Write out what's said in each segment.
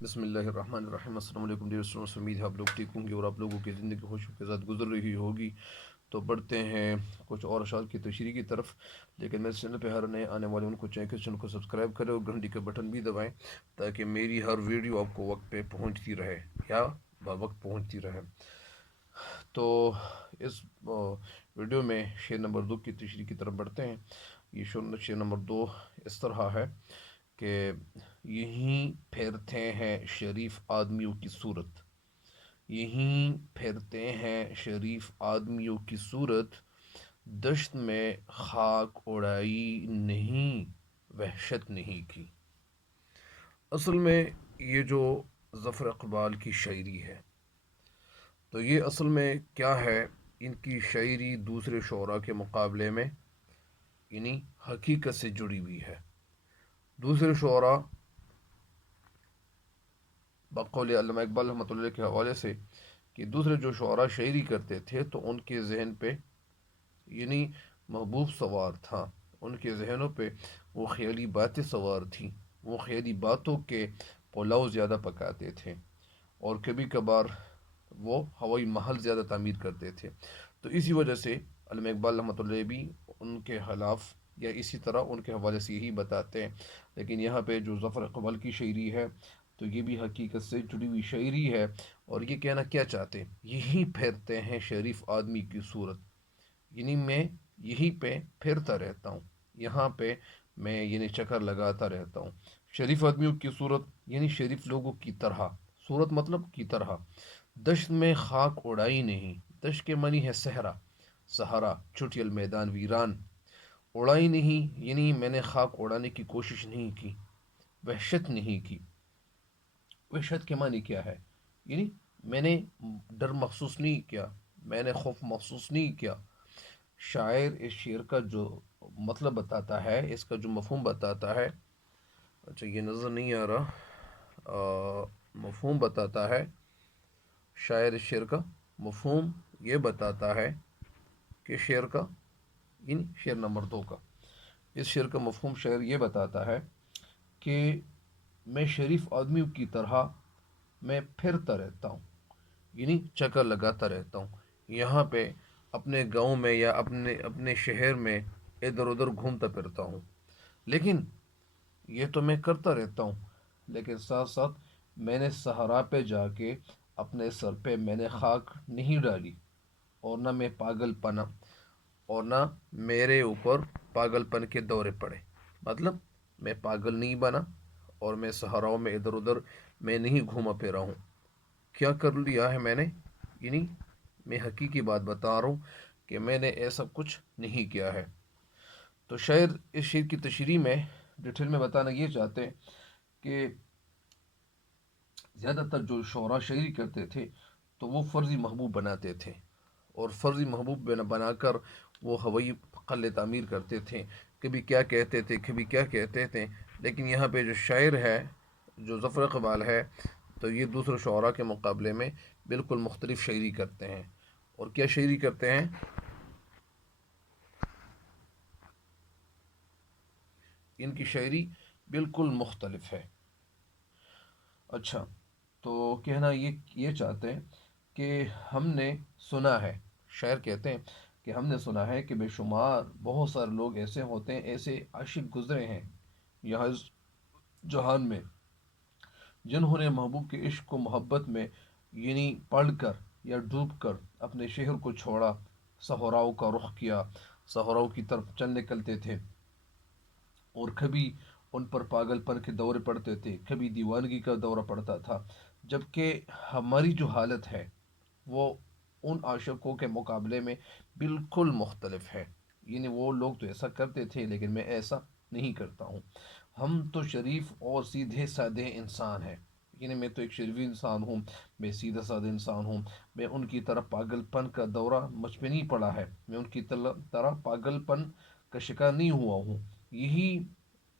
بسم اللہ الرحمن الرحیم۔ السلام علیکم ڈیئر اسٹوڈنٹس، امید ہے آپ لوگ ٹھیک ہوں گے اور آپ لوگوں کی زندگی خوشیوں کے ساتھ گزر رہی ہوگی۔ تو بڑھتے ہیں کچھ اور اشعار کی تشریح کی طرف، لیکن میرے چینل پہ ہر نئے آنے والے ان کو چاہیے کہ چینل کو سبسکرائب کریں اور گھنٹی کا بٹن بھی دبائیں تاکہ میری ہر ویڈیو آپ کو وقت پہ پہنچتی رہے یا وقت پہنچتی رہے۔ تو اس ویڈیو میں شعر نمبر 2 کی تشریح کی طرف بڑھتے ہیں۔ یہ شعر نمبر 2 اس طرح ہے کہ یہیں پھیرتے ہیں شریف آدمیوں کی صورت، یہیں پھیرتے ہیں شریف آدمیوں کی صورت، دشت میں خاک اڑائی نہیں، وحشت نہیں کی۔ اصل میں یہ جو ظفر اقبال کی شاعری ہے، تو یہ اصل میں کیا ہے، ان کی شاعری دوسرے شعراء کے مقابلے میں یعنی حقیقت سے جڑی ہوئی ہے۔ دوسرے شعراء بقول علامہ اقبال رحمۃ اللہ کے حوالے سے کہ دوسرے جو شعراء شاعری کرتے تھے تو ان کے ذہن پہ یعنی محبوب سوار تھا، ان کے ذہنوں پہ وہ خیالی باتیں سوار تھیں، وہ خیالی باتوں کے پلاؤ زیادہ پکاتے تھے اور کبھی کبھار وہ ہوائی محل زیادہ تعمیر کرتے تھے۔ تو اسی وجہ سے علامہ اقبال رحمۃ اللہ بھی ان کے خلاف یا اسی طرح ان کے حوالے سے یہی بتاتے ہیں۔ لیکن یہاں پہ جو ظفر اقبال کی شاعری ہے تو یہ بھی حقیقت سے جڑی ہوئی شاعری ہے، اور یہ کہنا کیا چاہتے ہیں، یہی پھیرتے ہیں شریف آدمی کی صورت، یعنی میں یہی پہ پھرتا رہتا ہوں، یہاں پہ میں یعنی چکر لگاتا رہتا ہوں۔ شریف آدمیوں کی صورت یعنی شریف لوگوں کی طرح، صورت مطلب کی طرح، دشت میں خاک اڑائی نہیں، دشت کے معنی ہے صحرا، صحرا چٹیل میدان ویران، اڑائی نہیں یعنی میں نے خاک اڑانے کی کوشش نہیں کی، وحشت نہیں کی۔ وحشت کے معنی کیا ہے، یعنی میں نے ڈر محسوس نہیں کیا، میں نے خوف محسوس نہیں کیا۔ شاعر اس شعر کا جو مطلب بتاتا ہے، اس کا جو مفہوم بتاتا ہے، اچھا یہ نظر نہیں آ رہا، مفہوم بتاتا ہے شاعر اس شعر کا مفہوم یہ بتاتا ہے کہ شعر کا یعنی شعر نمبر 2 کا، اس شعر کا مفہوم شاعر یہ بتاتا ہے کہ میں شریف آدمیوں کی طرح میں پھرتا رہتا ہوں، یعنی چکر لگاتا رہتا ہوں، یہاں پہ اپنے گاؤں میں یا اپنے شہر میں ادھر ادھر گھومتا پھرتا ہوں، لیکن یہ تو میں کرتا رہتا ہوں، لیکن ساتھ ساتھ میں نے صحرا پہ جا کے اپنے سر پہ میں نے خاک نہیں ڈالی، اور نہ میں پاگل پنا، اور نہ میرے اوپر پاگل پن کے دورے پڑے، مطلب میں پاگل نہیں بنا اور میں صحراؤں میں ادھر ادھر میں نہیں گھوما پھرا ہوں۔ کیا کر لیا ہے میں نے، یعنی میں حقیقی بات بتا رہا ہوں کہ میں نے ایسا کچھ نہیں کیا ہے۔ تو شاعر اس شعر کی تشریح میں ڈیٹیل میں بتانا یہ چاہتے ہیں کہ زیادہ تر جو شعراء شاعری کرتے تھے تو وہ فرضی محبوب بناتے تھے، اور فرضی محبوب بنا کر وہ ہوائی قلعے تعمیر کرتے تھے، کبھی کیا کہتے تھے کبھی کیا کہتے تھے۔ لیکن یہاں پہ جو شاعر ہے، جو ظفر اقبال ہے، تو یہ دوسرے شعراء کے مقابلے میں بالکل مختلف شاعری کرتے ہیں۔ اور کیا شاعری کرتے ہیں، ان کی شاعری بالکل مختلف ہے۔ اچھا، تو کہنا یہ چاہتے ہیں کہ ہم نے سنا ہے، شاعر کہتے ہیں کہ ہم نے سنا ہے کہ بے شمار بہت سارے لوگ ایسے ہوتے ہیں، ایسے عاشق گزرے ہیں یہاں اس جہان میں، جنہوں نے محبوب کے عشق و محبت میں یعنی پڑھ کر یا ڈوب کر اپنے شہر کو چھوڑا، صحراؤں کا رخ کیا، صحراؤں کی طرف چل نکلتے تھے، اور کبھی ان پر پاگل پن کے دورے پڑتے تھے، کبھی دیوانگی کا دورہ پڑتا تھا۔ جبکہ ہماری جو حالت ہے وہ ان عاشقوں کے مقابلے میں بالکل مختلف ہے، یعنی وہ لوگ تو ایسا کرتے تھے لیکن میں ایسا نہیں کرتا ہوں۔ ہم تو شریف اور سیدھے سادے انسان ہیں، یعنی میں تو ایک شریف انسان ہوں، میں سیدھا سادہ انسان ہوں، میں ان کی طرح پاگل پن کا دورہ مجھ پہ نہیں پڑا ہے، میں ان کی طرح پاگل پن کا شکار نہیں ہوا ہوں۔ یہی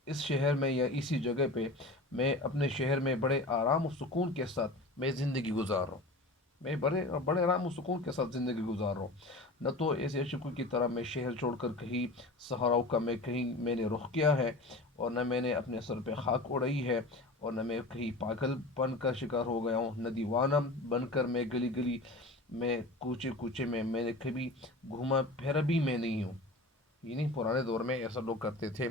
اس شہر میں یا اسی جگہ پہ میں اپنے شہر میں بڑے آرام و سکون کے ساتھ میں زندگی گزار رہا ہوں۔ میں بڑے بڑے آرام و سکون کے ساتھ زندگی گزار رہا ہوں، نہ تو ایسے عشقوں کی طرح میں شہر چھوڑ کر کہیں صحراؤں کا میں نے رخ کیا ہے، اور نہ میں نے اپنے سر پہ خاک اڑائی ہے، اور نہ میں کہیں پاگل بن کر شکار ہو گیا ہوں، نہ دیوانہ بن کر میں گلی گلی میں کوچے کوچے میں نے کبھی گھوما پھرا بھی میں نہیں ہوں۔ یعنی پرانے دور میں ایسا لوگ کرتے تھے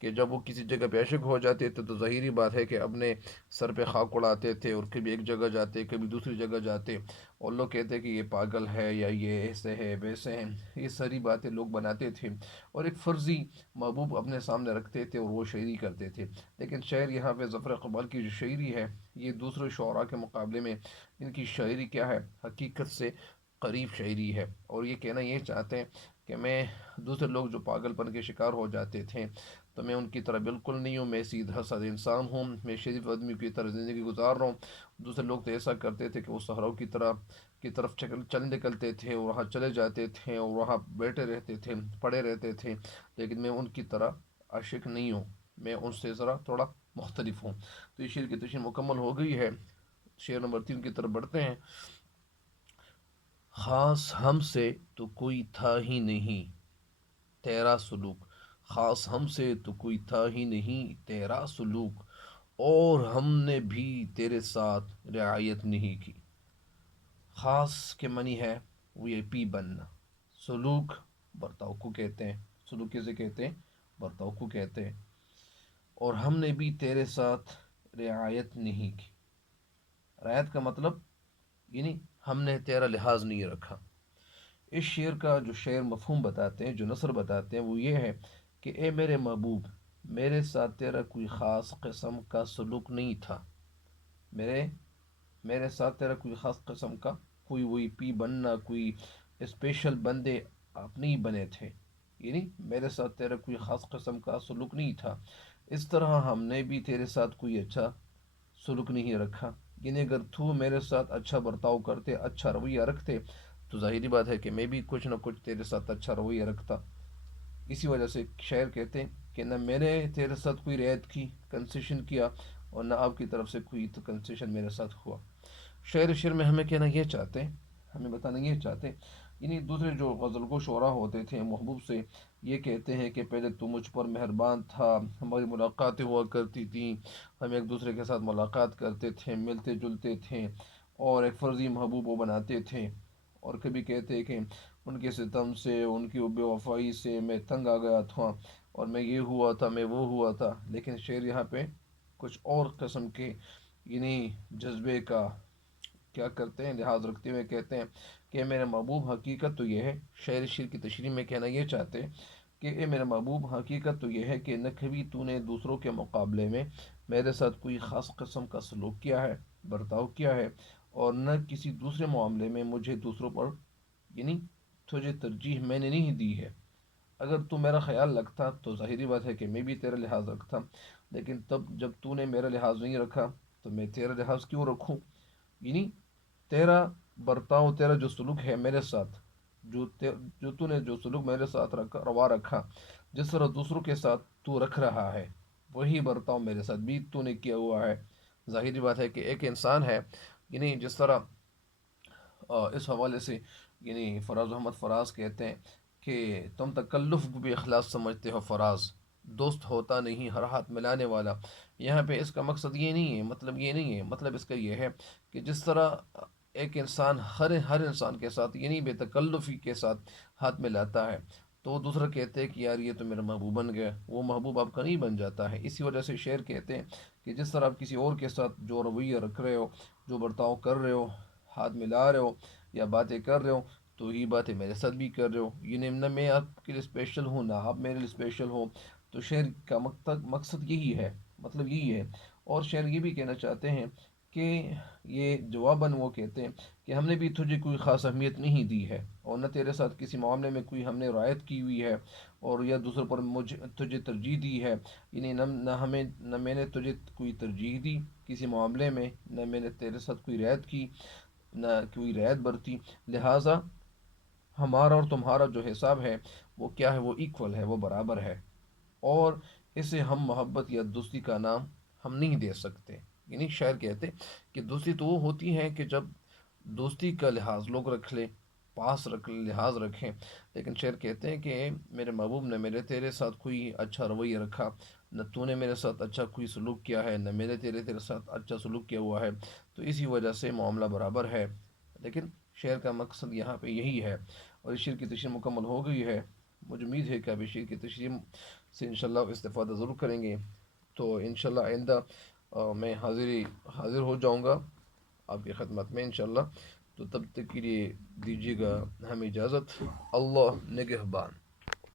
کہ جب وہ کسی جگہ پہ عاشق ہو جاتے تھے تو ظاہری بات ہے کہ اپنے سر پہ خاک اڑاتے تھے، اور کبھی ایک جگہ جاتے کبھی دوسری جگہ جاتے، اور لوگ کہتے کہ یہ پاگل ہے یا یہ ایسے ہے ویسے ہیں، یہ ساری باتیں لوگ بناتے تھے، اور ایک فرضی محبوب اپنے سامنے رکھتے تھے اور وہ شاعری کرتے تھے۔ لیکن شاعر یہاں پہ ظفر اقبال کی جو شاعری ہے، یہ دوسرے شعراء کے مقابلے میں ان کی شاعری کیا ہے، حقیقت سے قریب شاعری ہے، اور یہ کہنا یہ چاہتے ہیں کہ میں دوسرے لوگ جو پاگل پن کے شکار ہو جاتے تھے تو میں ان کی طرح بالکل نہیں ہوں، میں سیدھا سادہ انسان ہوں، میں شریف آدمی کی طرح زندگی گزار رہا ہوں۔ دوسرے لوگ تو ایسا کرتے تھے کہ وہ صحراؤں کی طرف چل نکلتے تھے اور وہاں چلے جاتے تھے اور وہاں بیٹھے رہتے تھے، پڑے رہتے تھے، لیکن میں ان کی طرح عاشق نہیں ہوں، میں ان سے ذرا تھوڑا مختلف ہوں۔ تو یہ شعر کی تشریح مکمل ہو گئی ہے، شعر نمبر 3 کی طرف بڑھتے ہیں۔ خاص ہم سے تو کوئی تھا ہی نہیں تیرا سلوک، خاص ہم سے تو کوئی تھا ہی نہیں تیرا سلوک، اور ہم نے بھی تیرے ساتھ رعایت نہیں کی۔ خاص کے منی ہے وی آئی پی بننا، سلوک برتاؤ کو کہتے ہیں، سلوک کسے کہتے ہیں، برتاؤ کو کہتے ہیں، اور ہم نے بھی تیرے ساتھ رعایت نہیں کی۔ رعایت کا مطلب یعنی ہم نے تیرا لحاظ نہیں رکھا۔ اس شعر کا جو شعر مفہوم بتاتے ہیں، جو نثر بتاتے ہیں، وہ یہ ہے کہ اے میرے محبوب، میرے ساتھ تیرا کوئی خاص قسم کا سلوک نہیں تھا، میرے میرے ساتھ تیرا کوئی خاص قسم کا کوئی وہی پی بننا، کوئی اسپیشل بندے آپ نہیں بنے تھے، یعنی میرے ساتھ تیرا کوئی خاص قسم کا سلوک نہیں تھا، اس طرح ہم نے بھی تیرے ساتھ کوئی اچھا سلوک نہیں رکھا۔ یعنی اگر تو میرے ساتھ اچھا برتاؤ کرتے، اچھا رویہ رکھتے، تو ظاہری بات ہے کہ میں بھی کچھ نہ کچھ تیرے ساتھ اچھا رویہ رکھتا۔ اسی وجہ سے شاعر کہتے ہیں کہ نہ میں نے تیرے ساتھ کوئی رعایت کی، کنسیشن کیا، اور نہ آپ کی طرف سے کوئی تو کنسیشن میرے ساتھ ہوا۔ شعر میں ہمیں کہنا یہ چاہتے ہیں، ہمیں بتانا یہ چاہتے ہیں، یعنی دوسرے جو غزل گو شعراء ہوتے تھے محبوب سے یہ کہتے ہیں کہ پہلے تو مجھ پر مہربان تھا، ہماری ملاقاتیں ہوا کرتی تھیں، ہم ایک دوسرے کے ساتھ ملاقات کرتے تھے، ملتے جلتے تھے، اور ایک فرضی محبوب وہ بناتے تھے، اور کبھی کہتے کہ ان کے ستم سے، ان کی بے وفائی سے میں تنگ آ گیا تھا، اور میں یہ ہوا تھا، میں وہ ہوا تھا۔ لیکن شعر یہاں پہ کچھ اور قسم کے یعنی جذبے کا کیا کرتے ہیں، لحاظ رکھتے ہوئے کہتے ہیں کہ میرے محبوب حقیقت تو یہ ہے، شعر کی تشریح میں کہنا یہ چاہتے ہیں کہ اے میرے محبوب حقیقت تو یہ ہے کہ نہ کبھی تو نے دوسروں کے مقابلے میں میرے ساتھ کوئی خاص قسم کا سلوک کیا ہے، برتاؤ کیا ہے، اور نہ کسی دوسرے معاملے میں مجھے دوسروں پر یعنی تجھے ترجیح میں نے نہیں دی ہے۔ اگر تو میرا خیال رکھتا تو ظاہری بات ہے کہ میں بھی تیرا لحاظ رکھتا، لیکن تب جب تو نے میرا لحاظ نہیں رکھا تو میں تیرا لحاظ کیوں رکھوں؟ یعنی تیرا برتاؤ، تیرا جو سلوک ہے میرے ساتھ، جو تو نے جو سلوک میرے ساتھ روا رکھا، جس طرح دوسروں کے ساتھ تو رکھ رہا ہے، وہی برتاؤ میرے ساتھ بھی تو نے کیا ہوا ہے۔ ظاہری بات ہے کہ ایک انسان ہے، یعنی جس طرح اس حوالے سے یعنی فراز احمد فراز کہتے ہیں کہ تم تکلف کو بھی اخلاص سمجھتے ہو فراز، دوست ہوتا نہیں ہر ہاتھ ملانے والا۔ یہاں پہ اس کا مقصد یہ نہیں ہے، مطلب یہ نہیں ہے، مطلب اس کا یہ ہے کہ جس طرح ایک انسان ہر انسان کے ساتھ یعنی بے تکلفی کے ساتھ ہاتھ ملاتا ہے، تو وہ دوسرا کہتے ہیں کہ یار یہ تو میرا محبوب بن گیا، وہ محبوب آپ کا نہیں بن جاتا ہے۔ اسی وجہ سے شعر کہتے ہیں کہ جس طرح آپ کسی اور کے ساتھ جو رویہ رکھ رہے ہو، جو برتاؤ کر رہے ہو، ہاتھ ملا رہے ہو یا باتیں کر رہے ہو، تو یہ باتیں میرے ساتھ بھی کر رہے ہو، یہ نہ میں آپ کے لیے اسپیشل ہوں نہ آپ میرے لیے اسپیشل ہو۔ تو شعر کا مقصد یہی ہے، مطلب یہی ہے۔ اور شعر یہ بھی کہنا چاہتے ہیں کہ یہ جواباً وہ کہتے ہیں کہ ہم نے بھی تجھے کوئی خاص اہمیت نہیں دی ہے، اور نہ تیرے ساتھ کسی معاملے میں کوئی ہم نے رعایت کی ہوئی ہے، اور یا دوسروں پر تجھے ترجیح دی ہے، یعنی نہ میں نے تجھے کوئی ترجیح دی کسی معاملے میں، نہ میں نے تیرے ساتھ کوئی رعایت کی، نہ کوئی رعایت برتی، لہٰذا ہمارا اور تمہارا جو حساب ہے وہ کیا ہے، وہ ایکول ہے، وہ برابر ہے، اور اسے ہم محبت یا دوستی کا نام ہم نہیں دے سکتے۔ یعنی شاعر کہتے کہ دوستی تو وہ ہوتی ہے کہ جب دوستی کا لحاظ لوگ رکھ لیں، پاس لحاظ رکھیں، لیکن شعر کہتے ہیں کہ میرے محبوب نے میرے تیرے ساتھ کوئی اچھا رویہ رکھا، نہ تو نے میرے ساتھ اچھا کوئی سلوک کیا ہے، نہ میرے تیرے ساتھ اچھا سلوک کیا ہوا ہے، تو اسی وجہ سے معاملہ برابر ہے۔ لیکن شعر کا مقصد یہاں پہ یہی ہے، اور اس شعر کی تشریح مکمل ہو گئی ہے۔ مجھے امید ہے کہ اب اس شعر کی تشریح سے انشاءاللہ استفادہ ضرور کریں گے۔ تو انشاءاللہ آئندہ میں حاضر ہو جاؤں گا آپ کی خدمت میں انشاءاللہ۔ تو تب تک کے لیے دیجیے گا ہمیں اجازت۔ اللہ نگہبان۔